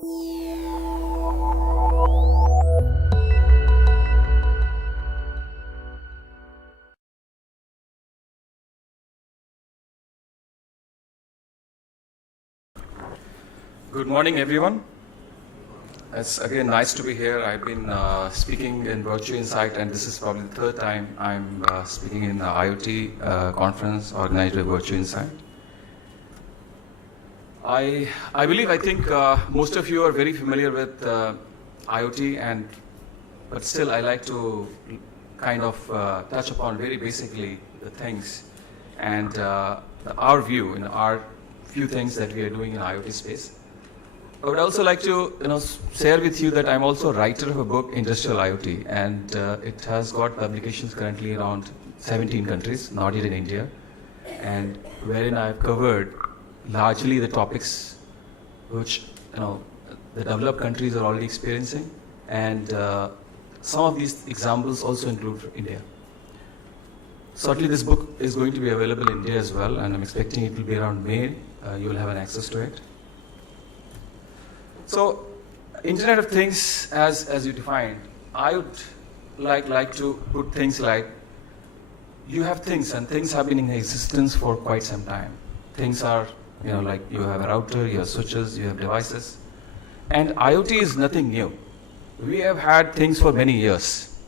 Good morning, everyone. It's again nice to be here. I've been speaking in Virtual Insight, and this is probably the third time I'm speaking in the IoT conference organized by Virtual Insight. I think most of you are very familiar with IoT, but still I like to kind of touch upon very basically the things and our view in our few things that we are doing in IoT space. I would also like to share with you that I'm also a writer of a book, Industrial IoT, and it has got publications currently around 17 countries, not yet in India, and wherein I've covered largely the topics which the developed countries are already experiencing, and some of these examples also include India. Certainly this book is going to be available in India as well, and I'm expecting it will be around May. You will have an access to it. So, Internet of Things, as you defined, I would like to put things like, you have things, and things have been in existence for quite some time. Things are, like you have a router, you have switches, you have devices, and IoT is nothing new. We have had things for many years.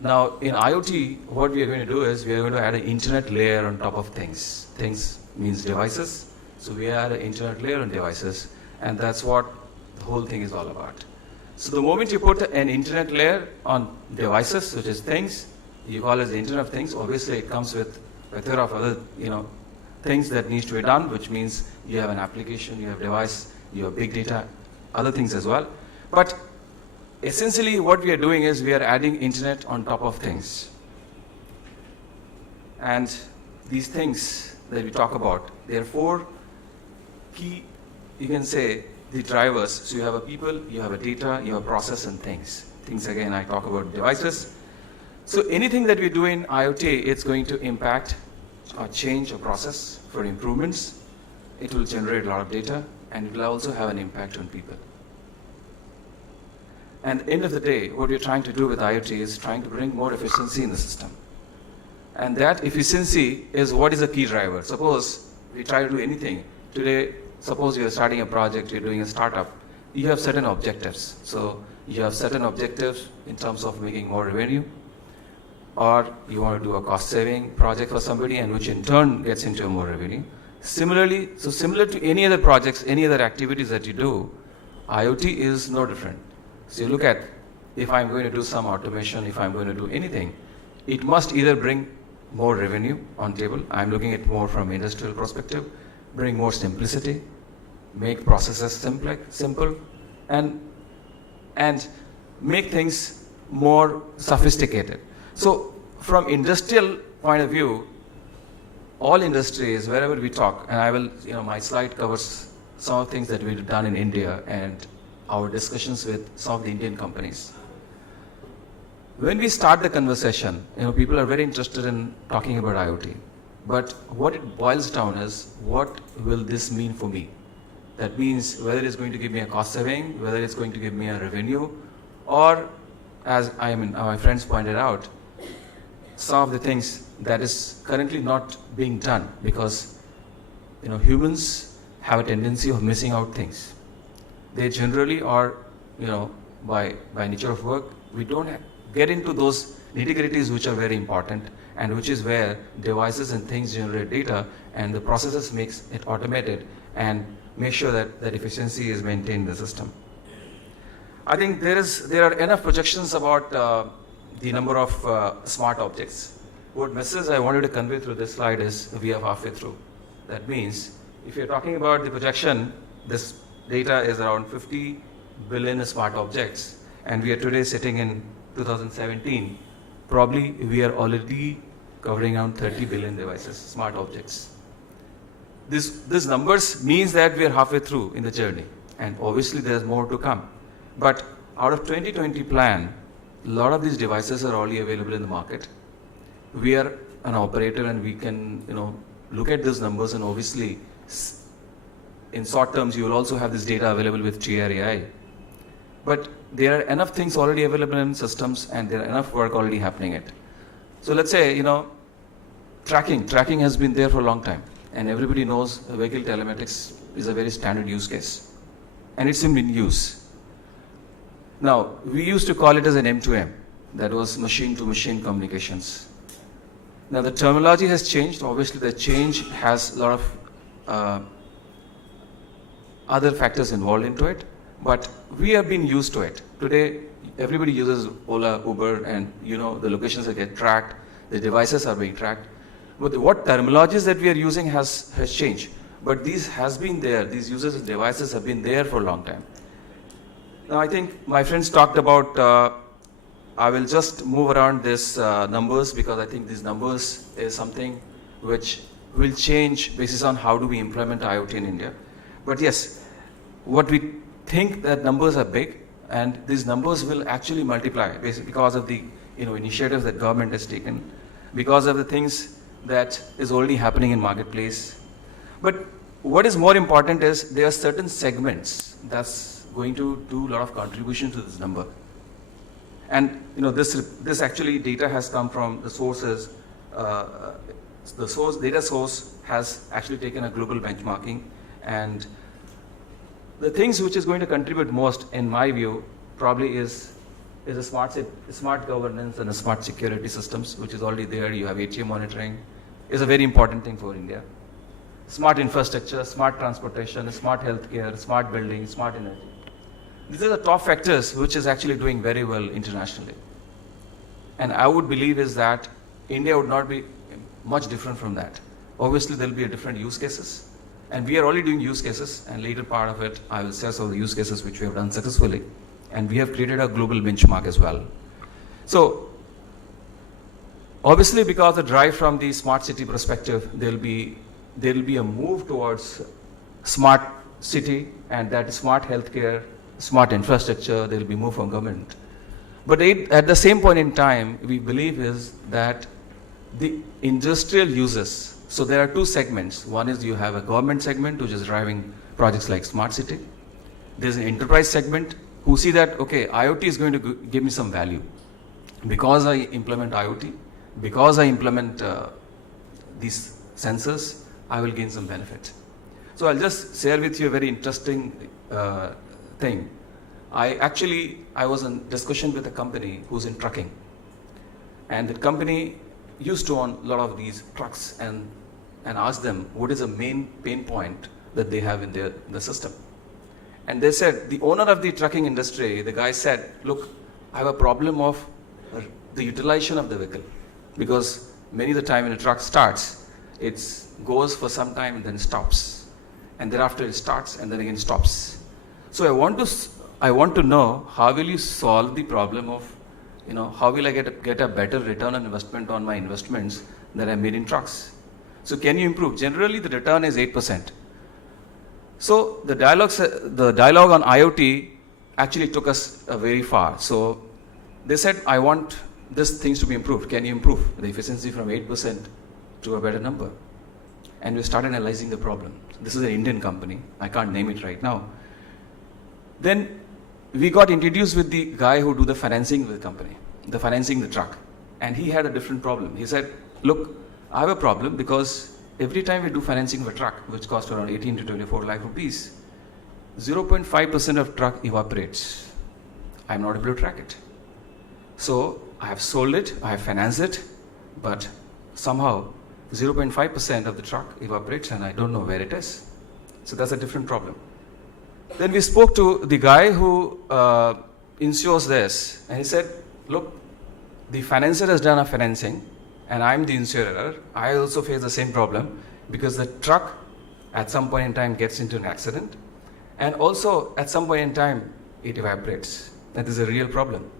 Now, in IoT, what we are going to do is we are going to add an internet layer on top of things. Things means devices, so we add an internet layer on devices, and that's what the whole thing is all about. So the moment you put an internet layer on devices, which is things, you call it the Internet of Things. Obviously, it comes with a plethora of other things that needs to be done, which means you have an application, you have device, you have big data, other things as well. But essentially, what we are doing is we are adding internet on top of things. And these things that we talk about, there are four key, you can say, the drivers. So you have a people, you have a data, you have a process, and things. Things, again, I talk about devices. So anything that we do in IoT, it's going to impact or change a process for improvements. It will generate a lot of data, and it will also have an impact on people. And at the end of the day, what we're trying to do with IoT is trying to bring more efficiency in the system. And that efficiency is what is a key driver. Suppose we try to do anything. Today, suppose you're starting a project, you're doing a startup, you have certain objectives. So you have certain objectives in terms of making more revenue, or you want to do a cost saving project for somebody, and which in turn gets into more revenue. Similarly, so similar to any other projects, any other activities that you do, IoT is no different. So you look at, if I'm going to do some automation, if I'm going to do anything, it must either bring more revenue on table. I'm looking at more from industrial perspective, bring more simplicity, make processes simple, and make things more sophisticated. So from industrial point of view, all industries, wherever we talk, and I will, my slide covers some of the things that we've done in India and our discussions with some of the Indian companies. When we start the conversation, people are very interested in talking about IoT. But what it boils down is, what will this mean for me? That means whether it's going to give me a cost saving, whether it's going to give me a revenue, or as my friends pointed out, some of the things that is currently not being done because humans have a tendency of missing out things. They generally are, by nature of work, we don't get into those nitty-gritties which are very important, and which is where devices and things generate data, and the processes makes it automated and make sure that efficiency is maintained in the system. I think there are enough projections about the number of smart objects. What message I wanted to convey through this slide is we are halfway through. That means if you're talking about the projection, this data is around 50 billion smart objects, and we are today sitting in 2017. Probably we are already covering around 30 billion devices, smart objects. This numbers means that we are halfway through in the journey, and obviously there's more to come. But out of 2020 plan, a lot of these devices are already available in the market. We are an operator, and we can look at those numbers and obviously in short terms, you will also have this data available with GRAI. But there are enough things already available in systems, and there are enough work already happening it. So let's say, tracking has been there for a long time, and everybody knows vehicle telematics is a very standard use case, and it's in use. Now, we used to call it as an M2M, that was machine-to-machine communications. Now, the terminology has changed. Obviously, the change has a lot of other factors involved into it, but we have been used to it. Today, everybody uses Ola, Uber, and the locations that get tracked, the devices are being tracked. But what terminologies that we are using has changed. But these has been there, these users and devices have been there for a long time. Now, I think my friends talked about, I will just move around this numbers, because I think these numbers is something which will change basis on how do we implement IoT in India. But yes, what we think that numbers are big, and these numbers will actually multiply because of the initiatives that government has taken, because of the things that is already happening in marketplace. But what is more important is there are certain segments that's going to do a lot of contribution to this number. And this actually data has come from the sources. The data source has actually taken a global benchmarking, and the things which is going to contribute most, in my view, probably is a smart governance and a smart security systems, which is already there. You have ATM monitoring, is a very important thing for India. Smart infrastructure, smart transportation, smart healthcare, smart building, smart energy. These are the top factors which is actually doing very well internationally. And I would believe is that India would not be much different from that. Obviously, there will be a different use cases. And we are already doing use cases, and later part of it, I will share some of the use cases which we have done successfully. And we have created a global benchmark as well. So, obviously, because the drive from the smart city perspective, there will be a move towards smart city, and that smart healthcare, smart infrastructure, there will be move from government. But at the same point in time, we believe is that the industrial users, so there are two segments. One is you have a government segment which is driving projects like smart city. There's an enterprise segment who see that, okay, IoT is going to give me some value. Because I implement IoT, because I implement these sensors, I will gain some benefit. So I'll just share with you a very interesting thing. I was in discussion with a company who's in trucking. And the company used to own a lot of these trucks and asked them what is the main pain point that they have in the system. And they said, the owner of the trucking industry, the guy said, look, I have a problem of the utilization of the vehicle. Because many of the time when a truck starts, it goes for some time and then stops. And thereafter it starts and then again stops. So I want to know how will you solve the problem of, how will I get a better return on investment on my investments that I made in trucks? So can you improve? Generally, the return is 8%. So the dialogue on IoT actually took us very far. So they said, I want these things to be improved. Can you improve the efficiency from 8% to a better number? And we started analyzing the problem. This is an Indian company. I can't name it right now. Then we got introduced with the guy who do the financing of the company, the financing the truck. And he had a different problem. He said, look, I have a problem because every time we do financing of a truck, which costs around 18 to 24 lakh rupees, 0.5% of truck evaporates. I'm not able to track it. So I have sold it, I have financed it, but somehow 0.5% of the truck evaporates and I don't know where it is. So that's a different problem. Then we spoke to the guy who insures this, and he said, look, the financer has done a financing and I'm the insurer. I also face the same problem because the truck at some point in time gets into an accident, and also at some point in time it evaporates. That is a real problem.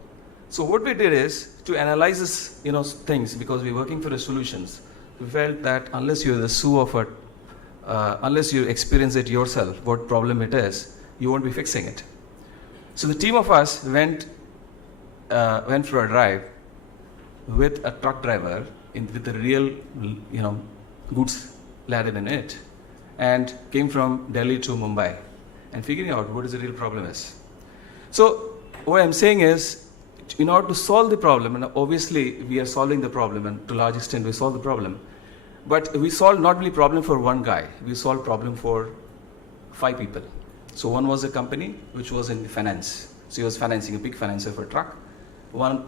So what we did is to analyze this, things, because we're working for the solutions. We felt that unless you're the SU of it, unless you experience it yourself, what problem it is, you won't be fixing it. So the team of us went for a drive with a truck driver with the real, goods laden in it, and came from Delhi to Mumbai and figuring out what is the real problem is. So what I'm saying is, in order to solve the problem, and obviously we are solving the problem, and to a large extent we solve the problem, but we solve not only problem for one guy, we solve problem for 5 people. So one was a company which was in finance. So he was financing, a big financer for a truck.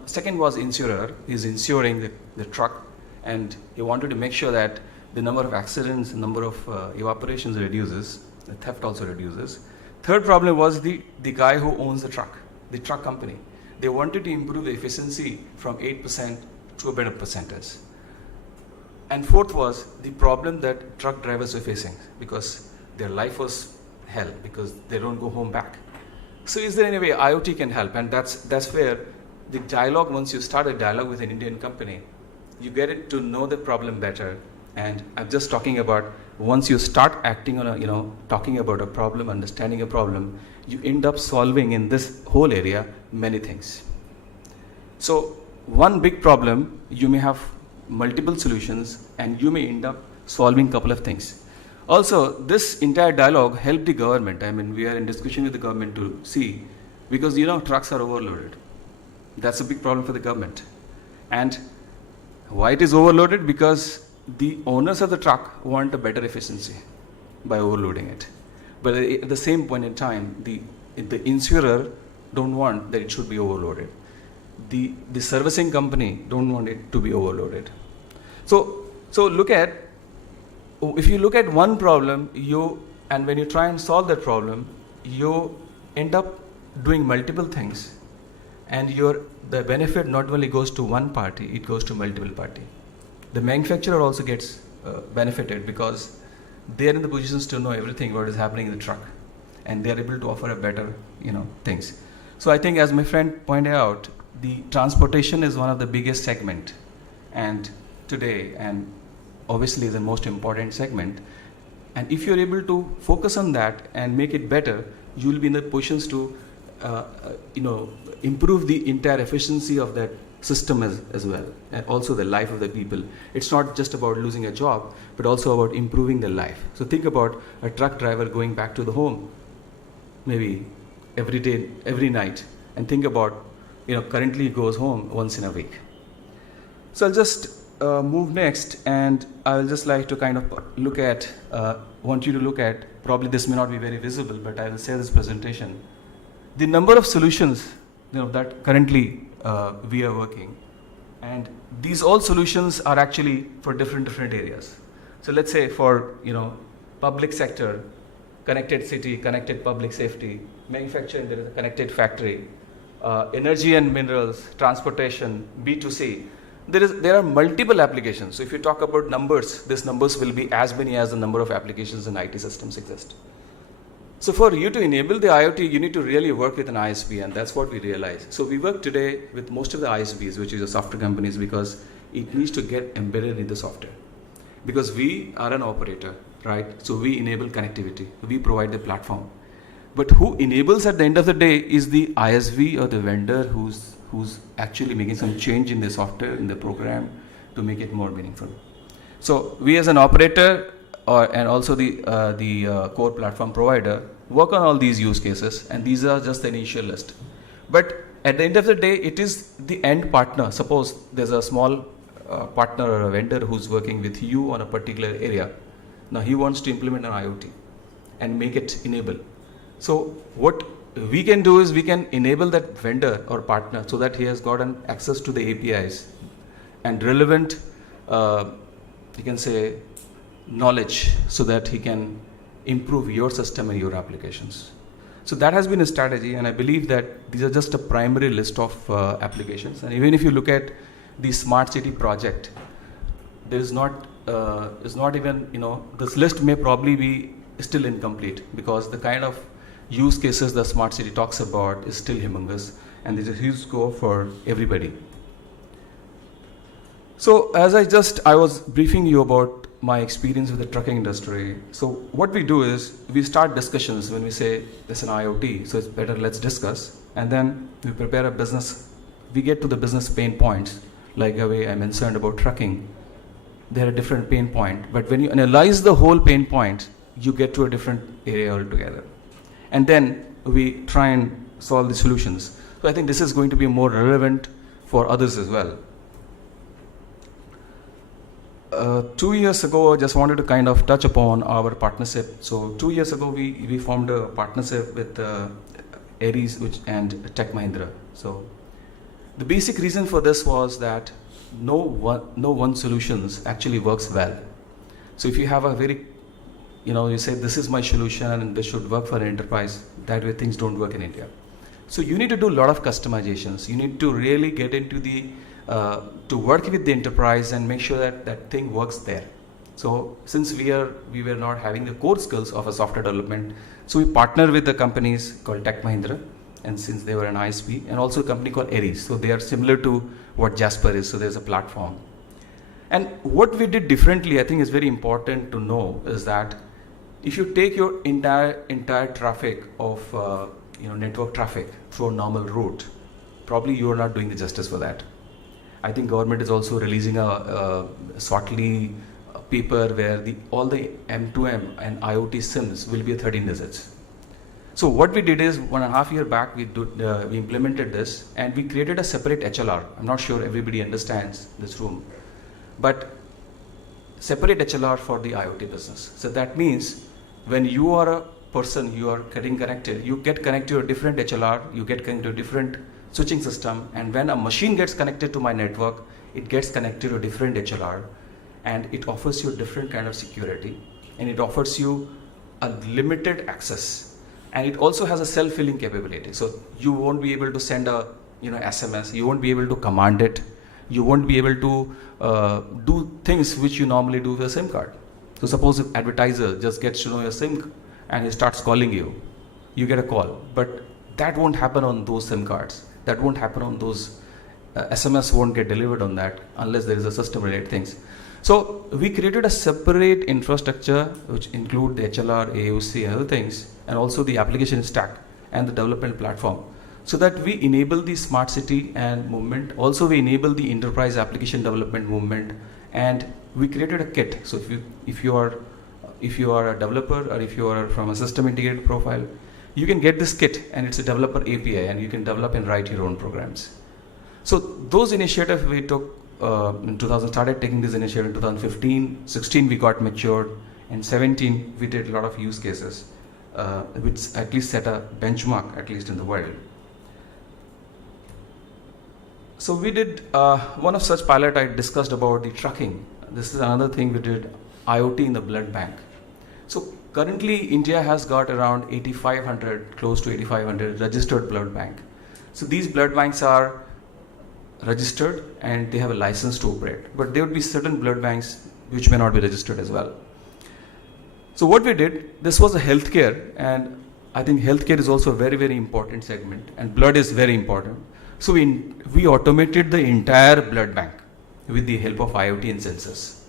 Second was insurer. He's insuring the truck, and he wanted to make sure that the number of accidents, the number of evaporations reduces, the theft also reduces. Third problem was the guy who owns the truck company. They wanted to improve the efficiency from 8% to a better percentage. And fourth was the problem that truck drivers were facing, because their life was hell, because they don't go home back. So is there any way IoT can help? And that's where the dialogue, once you start a dialogue with an Indian company, you get it to know the problem better. And I'm just talking about, once you start acting on talking about a problem, understanding a problem, you end up solving in this whole area many things. So one big problem, you may have multiple solutions, and you may end up solving a couple of things. Also, this entire dialogue helped the government. I mean, we are in discussion with the government to see, because trucks are overloaded. That's a big problem for the government. And why it is overloaded? Because the owners of the truck want a better efficiency by overloading it. But at the same point in time, the insurer don't want that it should be overloaded. The servicing company don't want it to be overloaded. So if you look at one problem, and when you try and solve that problem, you end up doing multiple things, and the benefit not only goes to one party, it goes to multiple party. The manufacturer also gets benefited, because they are in the positions to know everything what is happening in the truck, and they are able to offer a better things. So I think, as my friend pointed out, the transportation is one of the biggest segment, and today, and obviously the most important segment. And if you're able to focus on that and make it better, you will be in the positions to improve the entire efficiency of that system as well, and also the life of the people. It's not just about losing a job, but also about improving their life. So think about a truck driver going back to the home maybe every day, every night, and think about currently he goes home once in a week. So I'll just move next, and I will just like to kind of want you to look at, probably this may not be very visible, but I will say this presentation, the number of solutions that currently we are working, and these all solutions are actually for different areas. So let's say for public sector, connected city, connected public safety, manufacturing, there is a connected factory, energy and minerals, transportation, B2C. There are multiple applications. So if you talk about numbers, these numbers will be as many as the number of applications and IT systems exist. So for you to enable the IoT, you need to really work with an ISV, and that's what we realize. So we work today with most of the ISVs, which is the software companies, because it needs to get embedded in the software. Because we are an operator, right? So we enable connectivity. We provide the platform. But who enables at the end of the day is the ISV or the vendor who's actually making some change in the software, in the program, to make it more meaningful. So we as an operator and also the core platform provider work on all these use cases, and these are just the initial list. But at the end of the day, it is the end partner. Suppose there's a small partner or a vendor who's working with you on a particular area. Now he wants to implement an IoT and make it enable. So what we can do is we can enable that vendor or partner so that he has gotten access to the APIs and relevant, you can say, knowledge, so that he can improve your system and your applications. So that has been a strategy, and I believe that these are just a primary list of applications. And even if you look at the smart city project, there is not even, this list may probably be still incomplete, because the kind of use cases the smart city talks about is still humongous, and there's a huge scope for everybody. So as I was briefing you about my experience with the trucking industry. So what we do is we start discussions when we say there's an IoT, so it's better let's discuss, and then we prepare a business. We get to the business pain points, like the way I mentioned about trucking. There are different pain points, but when you analyze the whole pain point, you get to a different area altogether. And then we try and solve the solutions. So I think this is going to be more relevant for others as well. 2 years ago, I just wanted to kind of touch upon our partnership. So 2 years ago, we formed a partnership with Aries and Tech Mahindra. So the basic reason for this was that no one solutions actually works well. So if you have a very, you say this is my solution and this should work for an enterprise, that way things don't work in India. So you need to do a lot of customizations. You need to really get into to work with the enterprise and make sure that that thing works there. So since we were not having the core skills of a software development, so we partnered with the companies called Tech Mahindra, and since they were an ISP, and also a company called Aries. So they are similar to what Jasper is. So there's a platform. And what we did differently, I think is very important to know, is that if you take your entire traffic of network traffic through a normal route, probably you are not doing the justice for that. I think government is also releasing a shortly paper where all the M2M and IoT SIMs will be 13 digits. So what we did is 1.5 years back, we implemented this and we created a separate HLR. I'm not sure everybody understands this room, but separate HLR for the IoT business. So that means when you are a person, you are getting connected, you get connected to a different HLR, you get connected to a different switching system, and when a machine gets connected to my network, it gets connected to a different HLR, and it offers you a different kind of security, and it offers you a limited access, and it also has a self-filling capability. So you won't be able to send a SMS, you won't be able to command it, you won't be able to do things which you normally do with a SIM card. So suppose an advertiser just gets to know your SIM and he starts calling you, you get a call, but that won't happen on those SIM cards. That won't happen on those, SMS won't get delivered on that unless there is a system related things. So we created a separate infrastructure which include the HLR, AOC and other things, and also the application stack and the development platform, so that we enable the smart city and movement. Also we enable the enterprise application development movement, and we created a kit. So if you are a developer or if you are from a system integrated profile, you can get this kit and it's a developer API and you can develop and write your own programs. So those initiatives we took in 2000, started taking this initiative in 2015, 16 we got matured, and 17 we did a lot of use cases, which at least set a benchmark at least in the world. So we did one of such pilot I discussed about the trucking. This is another thing we did, IoT in the blood bank. So currently India has got around 8,500, close to 8,500 registered blood bank. So these blood banks are registered and they have a license to operate, but there would be certain blood banks which may not be registered as well. So what we did, this was a healthcare, and I think healthcare is also a very, very important segment, and blood is very important. So we automated the entire blood bank with the help of IoT and sensors.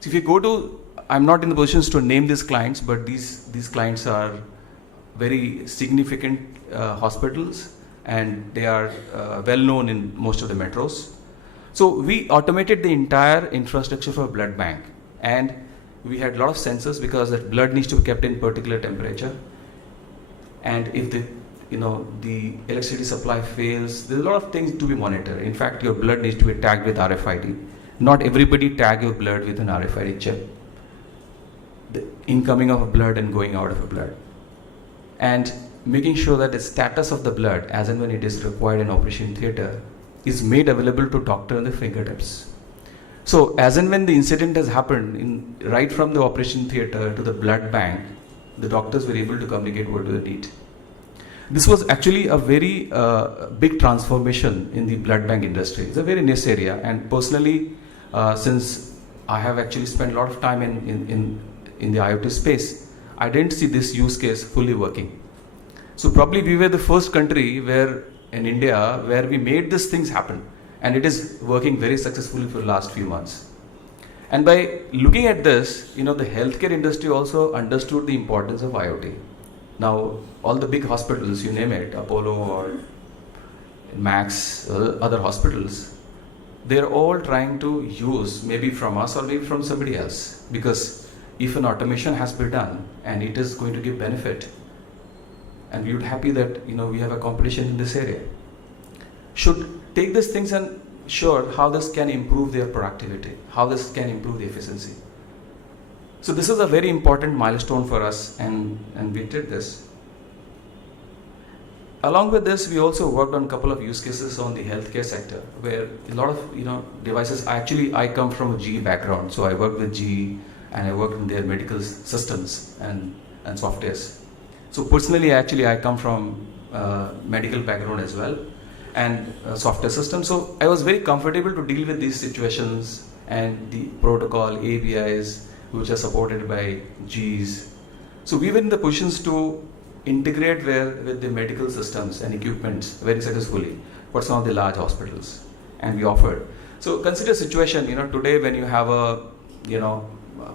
So if you go to, I'm not in the positions to name these clients, but these clients are very significant hospitals, and they are well known in most of the metros. So we automated the entire infrastructure for blood bank, and we had a lot of sensors because that blood needs to be kept in particular temperature, and if the electricity supply fails, there's a lot of things to be monitored. In fact, your blood needs to be tagged with RFID. Not everybody tag your blood with an RFID chip. The incoming of a blood and going out of a blood, and making sure that the status of the blood as and when it is required in operation theatre is made available to doctor in the fingertips. So as and when the incident has happened, right from the operation theatre to the blood bank, the doctors were able to communicate what do they need. This was actually a very big transformation in the blood bank industry. It's a very niche area, and personally, since I have actually spent a lot of time in the IoT space, I didn't see this use case fully working. So probably we were the first country in India where we made these things happen, and it is working very successfully for the last few months. And by looking at this, the healthcare industry also understood the importance of IoT. Now, all the big hospitals, you name it, Apollo or Max, other hospitals, they're all trying to use maybe from us or maybe from somebody else, because if an automation has been done, and it is going to give benefit, and we would happy that we have a competition in this area, should take these things and sure how this can improve their productivity, how this can improve the efficiency. So this is a very important milestone for us, and we did this. Along with this, we also worked on a couple of use cases on the healthcare sector, where a lot of devices. I come from a GE background, so I worked with GE and I worked in their medical systems and softwares. So personally, I come from medical background as well, and software systems. So I was very comfortable to deal with these situations and the protocol APIs which are supported by GEs. So we were in the positions to integrate with the medical systems and equipments very successfully for some of the large hospitals, and we offered. So consider a situation, today when you have a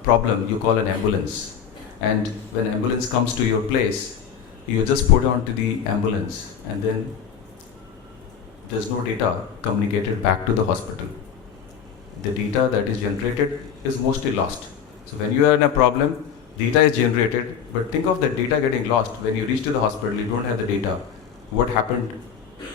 problem, you call an ambulance, and when ambulance comes to your place, you just put it onto the ambulance, and then there's no data communicated back to the hospital. The data that is generated is mostly lost. So when you are in a problem, data is generated, but think of the data getting lost. When you reach to the hospital, you don't have the data. What happened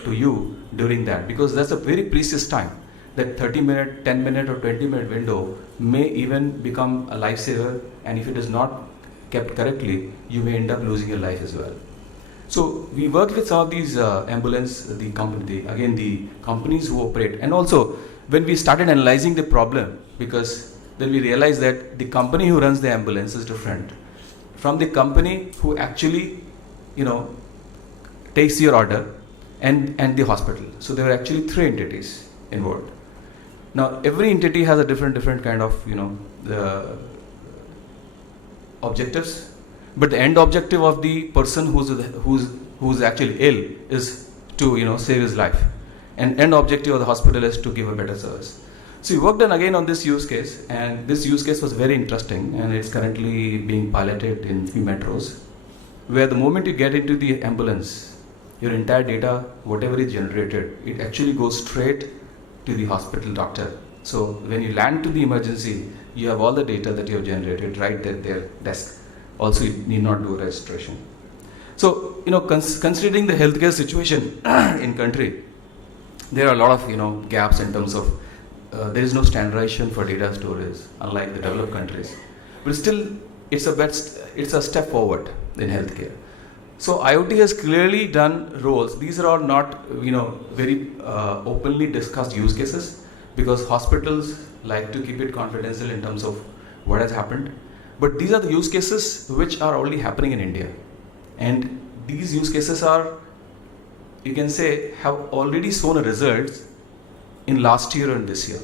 to you during that? Because that's a very precious time. That 30-minute, 10-minute or 20-minute window may even become a lifesaver, and if it is not kept correctly, you may end up losing your life as well. So we worked with some of these the companies who operate, and also when we started analyzing the problem, because then we realized that the company who runs the ambulance is different from the company who actually, takes your order and the hospital. So there were actually 3 entities involved. Now every entity has a different kind of, the objectives, but the end objective of the person who's actually ill is to, save his life, and end objective of the hospital is to give a better service. So we worked on this use case, and this use case was very interesting, and it's currently being piloted in few metros, where the moment you get into the ambulance, your entire data, whatever is generated, it actually goes straight to the hospital doctor. So when you land to the emergency, you have all the data that you have generated right at their desk. Also, you need not do registration. So, considering the healthcare situation in country, there are a lot of gaps in terms of there is no standardization for data storage, unlike the developed countries. But still, it's a step forward in healthcare. So IoT has clearly done roles. These are all not very openly discussed use cases, because hospitals like to keep it confidential in terms of what has happened. But these are the use cases which are already happening in India, and these use cases are, you can say, have already shown results in last year and this year.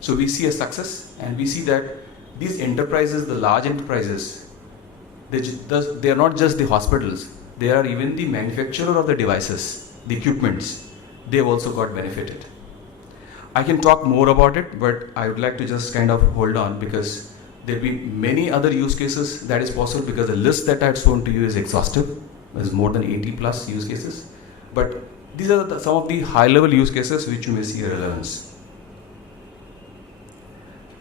So we see a success, and we see that these enterprises, the large enterprises, they are not just the hospitals, they are even the manufacturer of the devices, the equipments. They have also got benefited. I can talk more about it, but I would like to just kind of hold on, because there will be many other use cases that is possible, because the list that I had shown to you is exhaustive. There's more than 80 plus use cases. But these are some of the high-level use cases which you may see a relevance.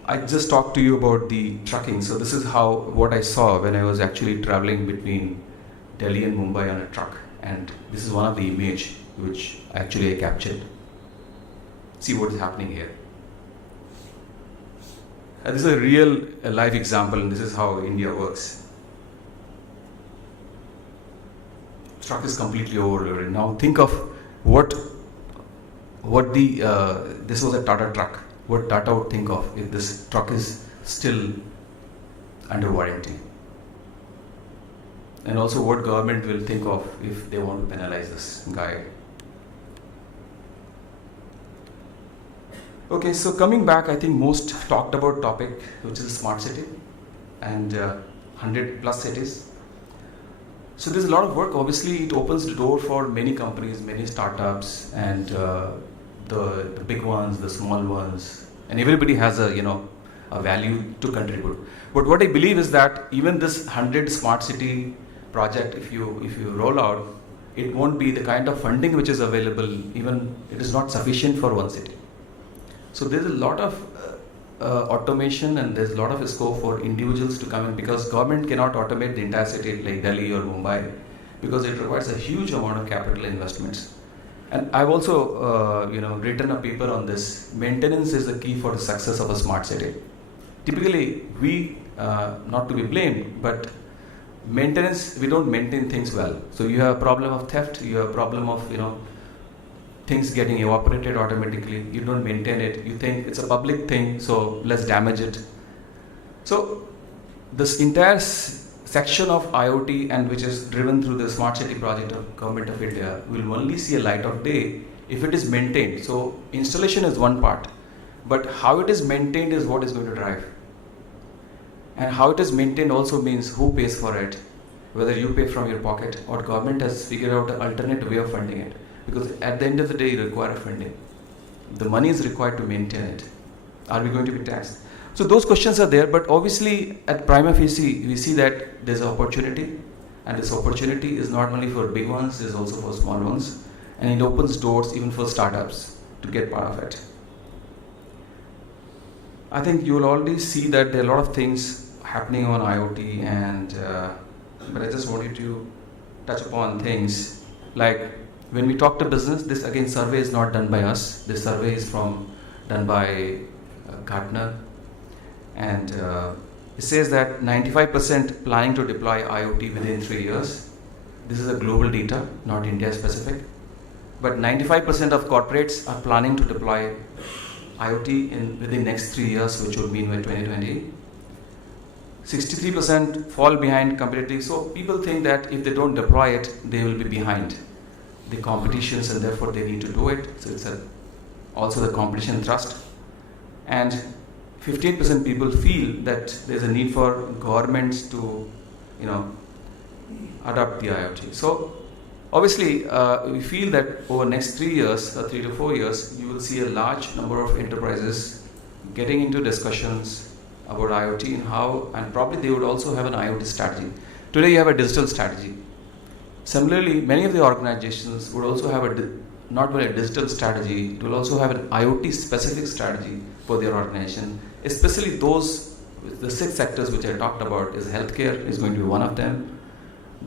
I just talked to you about the trucking. So this is what I saw when I was actually traveling between Delhi and Mumbai on a truck. And this is one of the image which actually I captured. See what is happening here. This is a real life example, and this is how India works. Truck is completely overloaded. Now think of this was a Tata truck. What Tata would think of if this truck is still under warranty. And also what government will think of if they want to penalize this guy. Okay, so coming back, I think most talked about topic, which is smart city and 100 plus cities. So there's a lot of work. Obviously, it opens the door for many companies, many startups, and the big ones, the small ones, and everybody has a value to contribute. But what I believe is that even this 100 smart city project, if you roll out, it won't be the kind of funding which is available. Even it is not sufficient for one city. So there's a lot of automation, and there's a lot of scope for individuals to come in, because government cannot automate the entire city like Delhi or Mumbai, because it requires a huge amount of capital investments. And I've also written a paper on this. Maintenance is the key for the success of a smart city. Typically, we, not to be blamed, but maintenance, we don't maintain things well. So you have a problem of theft, you have a problem of things getting evaporated automatically. You don't maintain it. You think it's a public thing, so let's damage it. So this entire section of IoT, and which is driven through the Smart City project of Government of India, will only see a light of day if it is maintained. So installation is one part, but how it is maintained is what is going to drive. And how it is maintained also means who pays for it, whether you pay from your pocket or government has figured out an alternate way of funding it. Because at the end of the day, you require funding. The money is required to maintain it. Are we going to be taxed? So those questions are there, but obviously at prima facie, we see that there's an opportunity, and this opportunity is not only for big ones, it's also for small ones, and it opens doors even for startups to get part of it. I think you will already see that there are a lot of things happening on IoT, and but I just wanted to touch upon things like when we talk to business. This again survey is not done by us. This survey is done by Gartner, and it says that 95% planning to deploy IoT within 3 years. This is a global data, not India specific. But 95% of corporates are planning to deploy IoT within next 3 years, which would mean by 2020. 63% fall behind competitively. So people think that if they don't deploy it, they will be behind the competitions, and therefore they need to do it. So it's also the competition thrust. And 15% people feel that there's a need for governments to, adopt the IoT. So obviously, we feel that over next 3 years, 3 to 4 years, you will see a large number of enterprises getting into discussions about IoT and probably they would also have an IoT strategy. Today you have a digital strategy. Similarly, many of the organizations would also have not only a digital strategy, it will also have an IoT specific strategy for their organization, especially the 6 sectors which I talked about. Is healthcare is going to be one of them.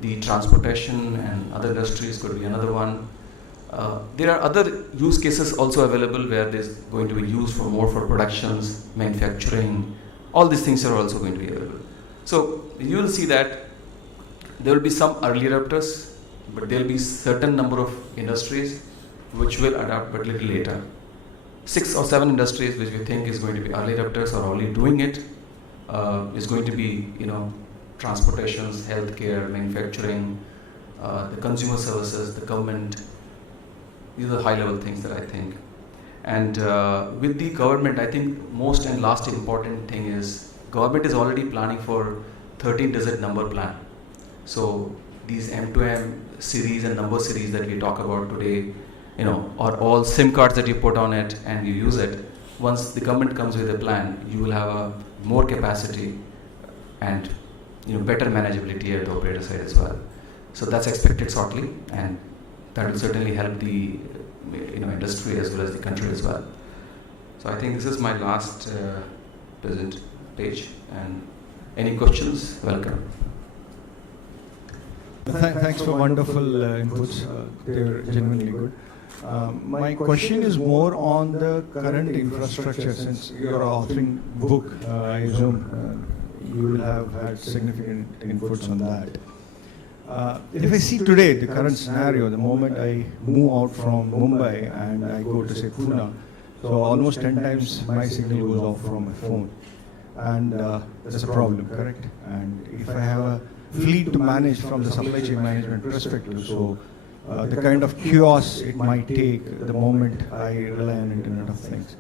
The transportation and other industries could be another one. There are other use cases also available where there's going to be used more for productions, manufacturing. All these things are also going to be available. So you will see that there will be some early adopters, but there will be certain number of industries which will adapt but little later. 6 or 7 industries which we think is going to be early adopters or already doing it is going to be transportations, healthcare, manufacturing, the consumer services, the government. These are the high level things that I think. And with the government, I think most and last important thing is government is already planning for 13-digit number plan. So these M2M series and number series that we talk about today, or all SIM cards that you put on it and you use it. Once the government comes with a plan, you will have a more capacity and better manageability at the operator side as well. So that's expected shortly, and that will certainly help the industry as well as the country as well. So I think this is my last present page, and any questions, welcome. Thanks for wonderful inputs. They're genuinely good. My question is more on the current infrastructure. Since you're authoring book, I assume you will have had significant inputs on that. If I see today the current scenario, the moment I move out from Mumbai and I go to say Pune, so almost 10 times my signal goes off from my phone, and that's a problem, correct? And if I have a fleet to manage from the supply chain management perspective, so the kind of chaos it might take the moment I rely on Internet of Things.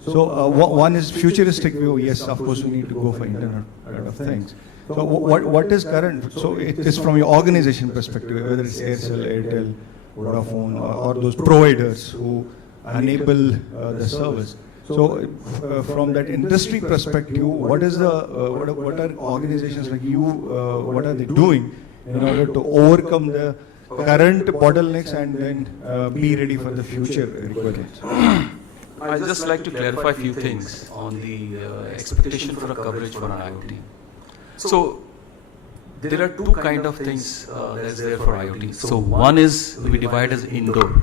So one is futuristic view. Yes, of course we need to go for Internet of Things. So what is current? So it is from your organization perspective, whether it's Aircel, Airtel, Vodafone, or those providers who enable the service. So from that industry perspective, what are organizations like you, what are they doing in order to overcome the current bottlenecks and then be ready for the future requirements? I'd just like to clarify a few things on the expectation for a coverage for an IoT. So there are two kind of things that's there for IoT. So one is we divide as indoor.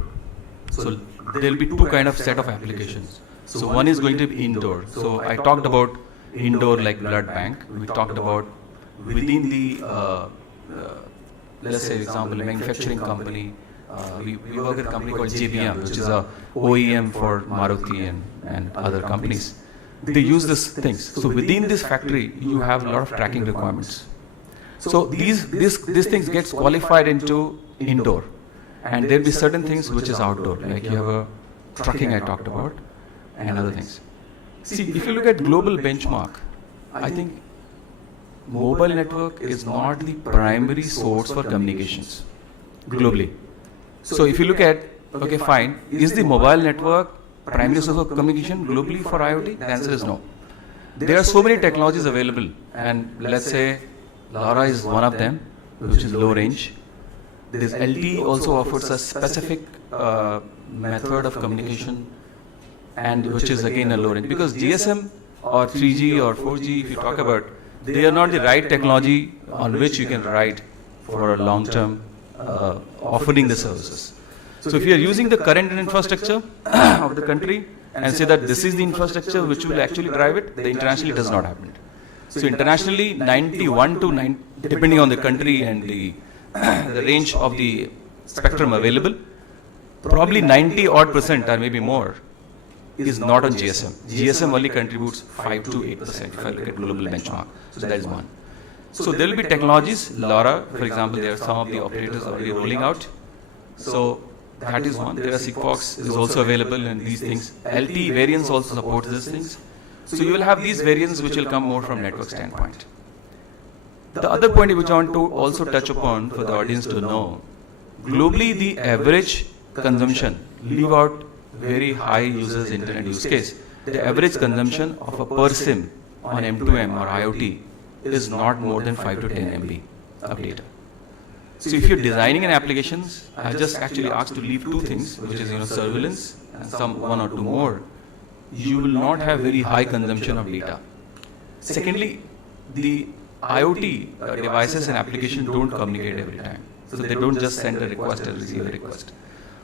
So there will be two kind of set of applications. So one is going to be indoor. So I talked about indoor like blood bank. We talked about within the let's say example manufacturing company. We work with a company called JBM, which is a OEM for Maruti and other companies. They use these things. So within this factory, you have a lot of tracking requirements. So these things gets qualified into indoor, and there'll be certain things which is outdoor, like you have a trucking I talked about, and other things. See, if you look at global benchmark, I think mobile network is not the primary source for communications globally. So if you look at, okay, fine, is the mobile network primary source of communication globally for IoT? The answer is no. There are so many technologies available, and let's say LoRa is one of them, which is low range. This LTE also offers a specific method of communication, and which is again a low range. Because GSM or 3G or 4G, if you talk about, they are not the right technology on which you can ride for a long term offering the services. So if you are using the current infrastructure of the country and say that this is the infrastructure which will actually drive it, the internationally does not happen. So internationally, 91 to 9, depending on the country and the range of the spectrum available, probably 90 odd percent or maybe more is not on GSM. GSM only contributes 5 to 8% if I look at global benchmark. So that is one. So there will be technologies, LoRa, for example, there are some of the operators already rolling out. So that is one. There are Sigfox is also available in these things. LTE variants also support these things. So you will have these variants which will come more from network standpoint. The other point which I want to also touch upon for the audience to know, globally the average consumption, leave out very high users internet use case, the average consumption of a per SIM on M2M or IoT is not more than 5 to 10 MB of data. So if you're designing an applications, I just actually asked to leave two things, which is surveillance and some one or two more. You will not have very high consumption of data. Secondly, the IoT devices and applications don't communicate every time. So they don't just send a request and receive a request.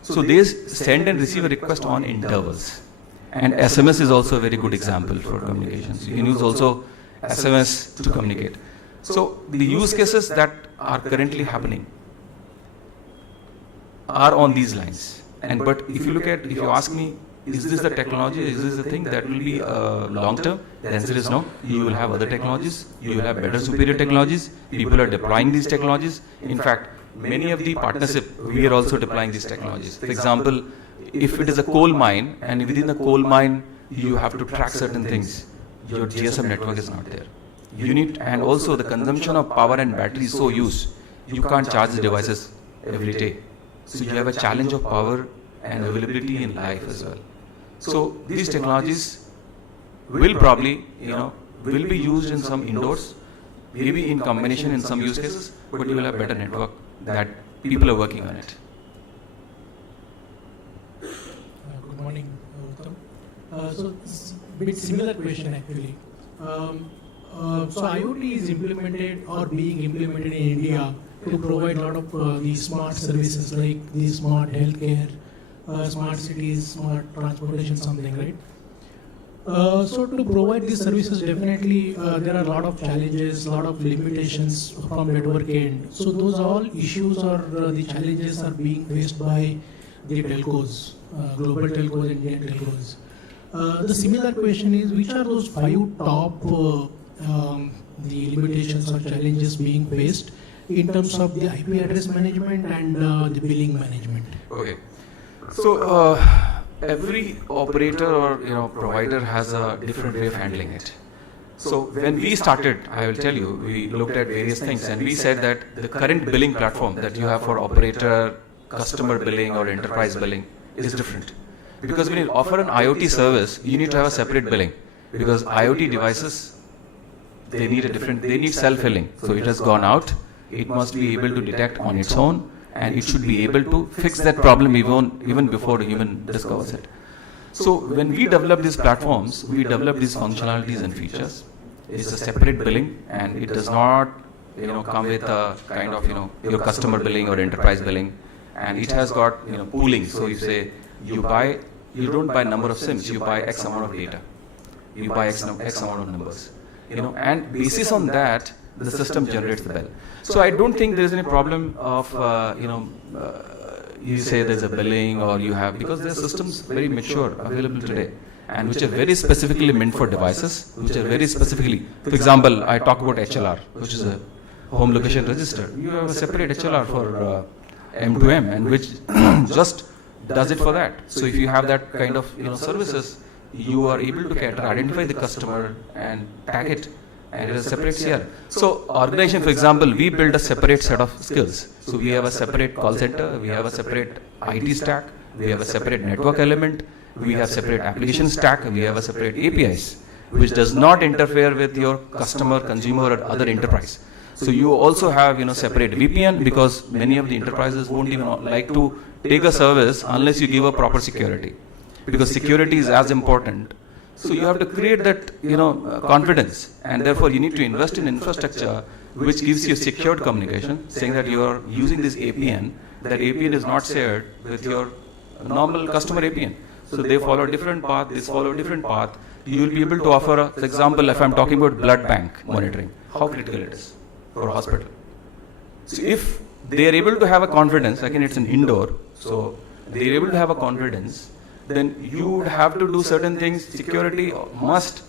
So they send and receive a request on intervals. And SMS is also a very good example for communications. You can use also SMS to communicate. So the use cases that are currently happening are on these lines. And but if you ask me, is this the technology, is this the thing that will be long term? The answer is no. You will have other technologies, you will have better superior technologies, people are deploying these technologies. In fact, many of the partnership, we are also deploying these technologies. For example, if it is a coal mine and within the coal mine you have to track certain things, your GSM network is not there. You need, and also the consumption of power and battery is so used, you can't charge the devices every day. So you have a challenge of power and availability in life as well. So these technologies will probably, will be used in some indoors, maybe in combination in some use cases, but you will have better network that people are working on it. Good morning, Uttam. So it's a bit similar question actually. So IoT is implemented or being implemented in India to provide a lot of these smart services like the smart healthcare, smart cities, smart transportation, something, right? So to provide these services, definitely there are a lot of challenges, a lot of limitations from network end. So those all issues or the challenges are being faced by the telcos, global telcos, Indian telcos. The similar question is, which are those 5 top the limitations or challenges being faced in terms of the IP address management and the billing management? Okay. So every operator or provider has a different way of handling it. So when we started, I will tell you, we looked at various things and we said that the current billing platform that you have for operator, customer billing or enterprise billing is different. Because when you offer an IoT service, you need to have a separate billing. Because IoT devices, they need self-healing. So it has gone out, it must be able to detect on its own, and it should be able to fix that problem even before the human discovers it. So when we develop these platforms, we develop these functionalities and features. It's a separate billing, and it does not, come with a kind of, your customer billing or enterprise billing, and it has got, pooling. So you say you don't buy number of SIMs, you buy X amount of data, you buy X amount of numbers, and basis on that, the system generates the bill. So I don't think there's any problem of, you say there's a billing or you have, because there are systems very mature available today, and which are very specifically meant for devices, which are very specifically, for example, I talk about HLR, which is a home location register. You have a separate HLR for M2M, and which just does it for that. So if you have that kind of services, you are able to identify the customer and tag it, and it is a separate CR. So organization, for example, we build a separate set of skills. So we have a separate call center, we have a separate IT stack, we have a separate network element, we have separate application stack, we have a separate APIs, which does not interfere with your customer, consumer, or other enterprise. So you also have separate VPN, because many of the enterprises won't even like to take a service unless you give a proper security, because security is as important. So you have to create that confidence, and therefore you need to invest in infrastructure which gives you secured communication, saying that you are using this APN. That APN is not shared with your normal customer APN. So they follow a different path, this follow a different path. You will be able to offer, for example, if I'm talking about blood bank monitoring, how critical it is for a hospital. So if they are able to have a confidence, again it's an indoor, so they are able to have a confidence, then you would have to do certain things. Security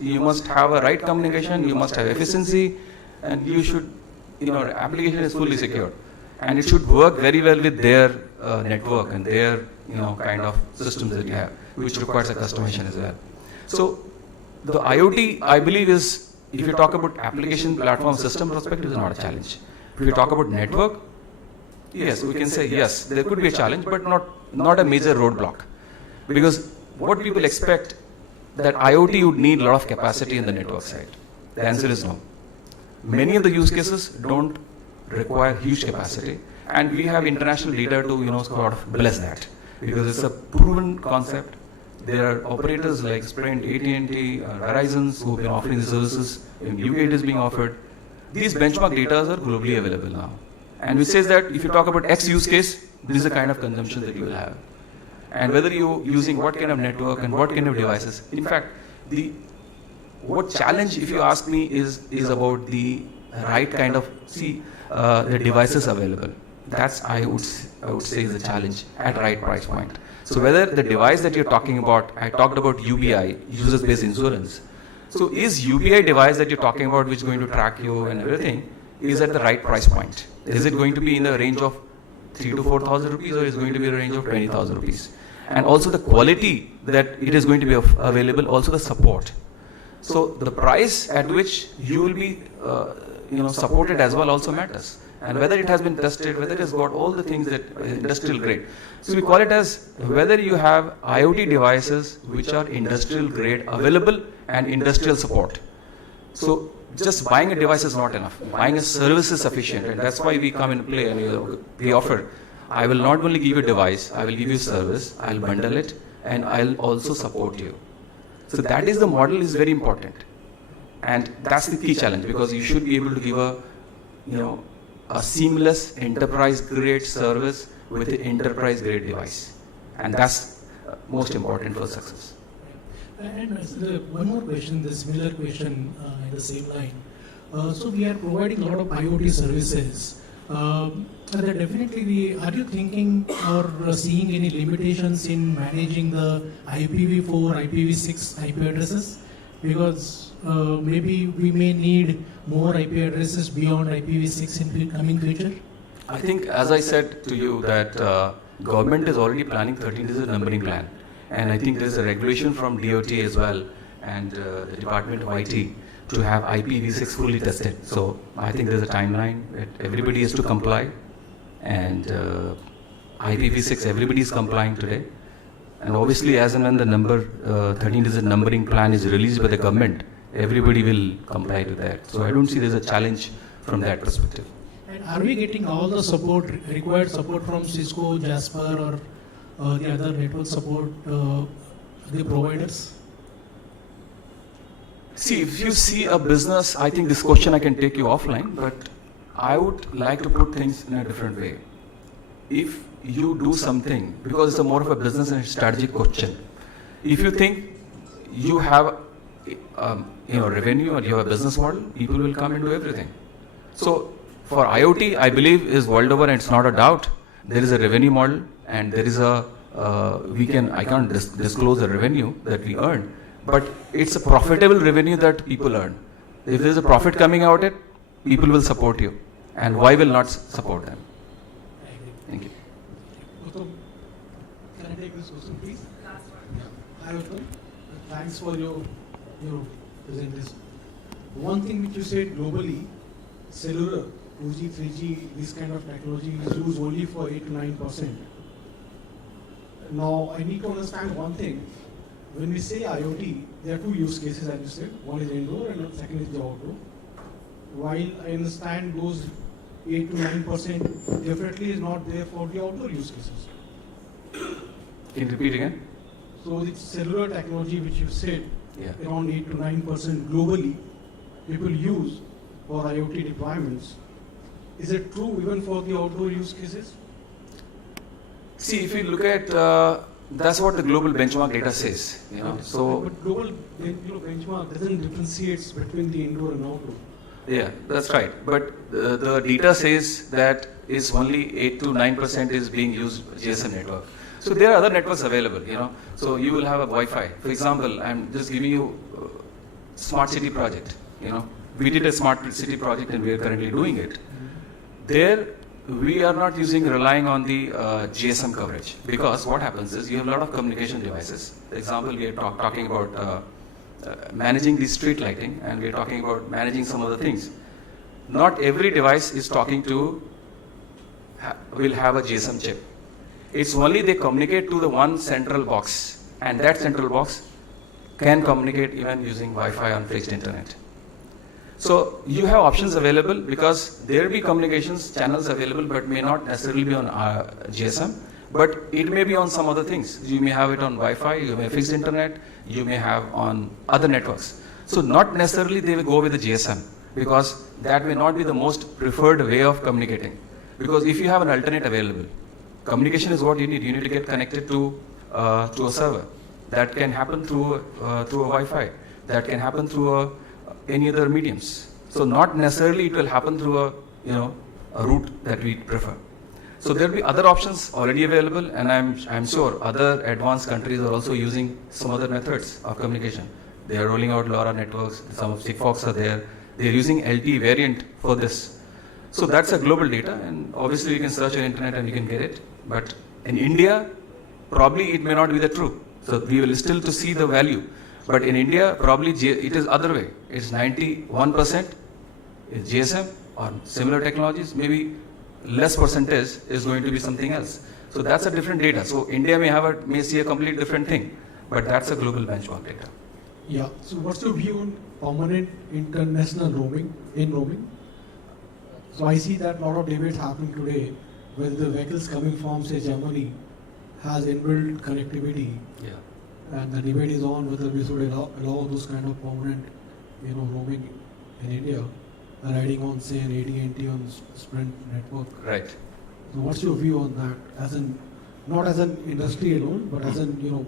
you must have a right communication, you must have efficiency, and you should, application is fully secured. And it should work very well with their network and their, kind of systems that you have, which requires a customization as well. So the IoT, I believe, is, if you talk about application platform system perspective, is not a challenge. If you talk about network, yes, we can say yes, there could be a challenge, but not a major roadblock. Because what people expect, that IoT would need a lot of capacity in the network side. The answer is no. Many of the use cases don't require huge capacity, and we have international data to sort of bless that, because it's a proven concept. There are operators like Sprint, AT&T, Verizon who have been offering the services. In UK it is being offered. These benchmark data are globally available now, and which says that if you talk about X use case, this is the kind of consumption that you will have. And whether you're using what kind of network and what kind of devices. In fact, what challenge, if you ask me, is about the right kind of, the devices available. That's, I would say, is the challenge at right price point. So whether the device that you're talking about, I talked about UBI, users-based insurance. So is UBI device that you're talking about, which is going to track you and everything, is at the right price point? Is it going to be in the range of 3,000 to 4,000 rupees, or is it going to be in the range of 20,000 rupees? And also the quality that it is going to be available, also the support. So the price at which you will be supported as well also matters. And whether it has been tested, whether it has got all the things that industrial grade. So we call it as whether you have IoT devices which are industrial grade available and industrial support. So just buying a device is not enough. Buying a service is sufficient, and that's why we come in play and we offer. I will not only give you a device, I will give you a service, I'll bundle it, and I'll also support you. So that is the model, is very important. And that's the key challenge, because you should be able to give a seamless enterprise grade service with an enterprise grade device. And that's most important for success. And one more question, the similar question in the same line. So we are providing a lot of IoT services. That definitely, are you thinking or seeing any limitations in managing the IPv4, IPv6 IP addresses? Because maybe we may need more IP addresses beyond IPv6 in the coming future? I think, as I said to you, that government is already planning 13-digit numbering plan. And I think there's a regulation from DOT as well, and the Department of IT, to have IPv6 fully tested. So I think there's a timeline that everybody has to comply, and IPv6 everybody is complying today. And obviously, as and when the 13-digit numbering plan is released by the government, everybody will comply to that. So I don't see there's a challenge from that perspective. And are we getting all the support, required support from Cisco, Jasper, or the other network support the providers? See, if you see a business, I think this question I can take you offline, but I would like to put things in a different way. If you do something, because it's a more of a business and strategic question, if you think you have revenue or you have a business model, people will come and do everything. So for IoT, I believe is world over, and it's not a doubt. There is a revenue model, and there is a I can't disclose the revenue that we earn, but it's a profitable revenue that people earn. If there is a profit coming out, people will support you, and why will not support them? Thank you. Uttam, can I take this question, please? Hi, Uttam. Thanks for your presentation. One thing which you said globally, cellular, 2G, 3G, this kind of technology is used only for 8 to 9%. Now, I need to understand one thing. When we say IoT, there are two use cases, as you said. One is indoor and the second is the outdoor. While I understand those 8 to 9% definitely is not there for the outdoor use cases. Can you repeat again? So the cellular technology which you said, Yeah. around 8 to 9% globally, people use for IoT deployments. Is it true even for the outdoor use cases? See, if you look at that's what the global benchmark data says. So But global benchmark doesn't differentiate between the indoor and outdoor. yeah, that's right. But the data says that is only 8 to 9% is being used GSM network. So there are other networks available. So you will have a Wi-Fi. For example, I'm just giving you smart city project. We did a smart city project and we are currently doing it. There we are not relying on the GSM coverage, because what happens is you have a lot of communication devices. For example, we are talking about managing the street lighting, and we are talking about managing some other things. Not every device is talking to will have a GSM chip. It's only they communicate to the one central box, and that central box can communicate even using Wi-Fi on fixed internet. So you have options available, because there will be communications channels available, but may not necessarily be on GSM, but it may be on some other things. You may have it on Wi-Fi, you may have fixed internet, you may have on other networks. So not necessarily they will go with the GSM, because that may not be the most preferred way of communicating. Because if you have an alternate available, communication is what you need. You need to get connected to a server. That can happen through a Wi-Fi. That can happen through any other mediums. So not necessarily it will happen through a route that we prefer. So there will be other options already available, and I'm sure other advanced countries are also using some other methods of communication. They are rolling out LoRa networks. Some of Sigfox are there. They are using LTE variant for this. So that's a global data, and obviously you can search on internet and you can get it. But in India, probably it may not be the true. So we will still to see the value. But in India, probably it is other way. It's 91% is GSM or similar technologies. Maybe less percentage is going to be something else. So that's a different data. So India may see a completely different thing, but that's a global benchmark data. Yeah. So what's your view on permanent international roaming? So I see that a lot of debates happening today, whether the vehicles coming from, say, Germany has inbuilt connectivity. Yeah. And the debate is on whether we should allow those kind of permanent, roaming in India, riding on, say, an AT&T on Sprint network. Right. So what's your view on that? Not as an industry alone, but as an,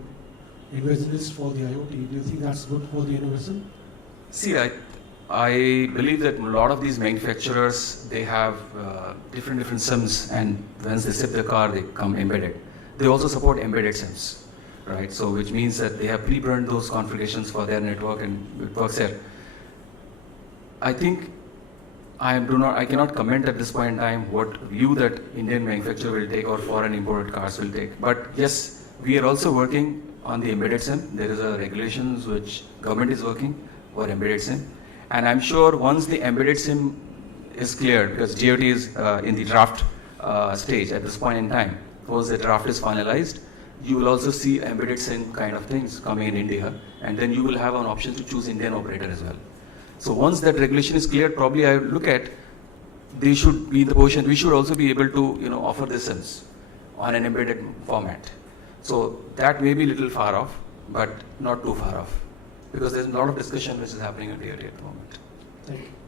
individualist for the IoT. Do you think that's good for the innovation? See, I believe that a lot of these manufacturers, they have different SIMs, and once they ship the car, they come embedded. They also support embedded SIMs, right? So which means that they have pre-burned those configurations for their network, and it works there. I think I cannot comment at this point in time what view that Indian manufacturer will take or foreign imported cars will take. But yes, we are also working on the embedded SIM. There is a regulations which government is working for embedded SIM. And I'm sure once the embedded SIM is cleared, because DoT is in the draft stage at this point in time, once the draft is finalized, you will also see embedded SIM kind of things coming in India, and then you will have an option to choose Indian operator as well. So once that regulation is cleared, probably I would look at, they should be in the position, we should also be able to offer the SIMs on an embedded format. So that may be a little far off, but not too far off, because there's a lot of discussion which is happening in DoT at the moment. Thank you.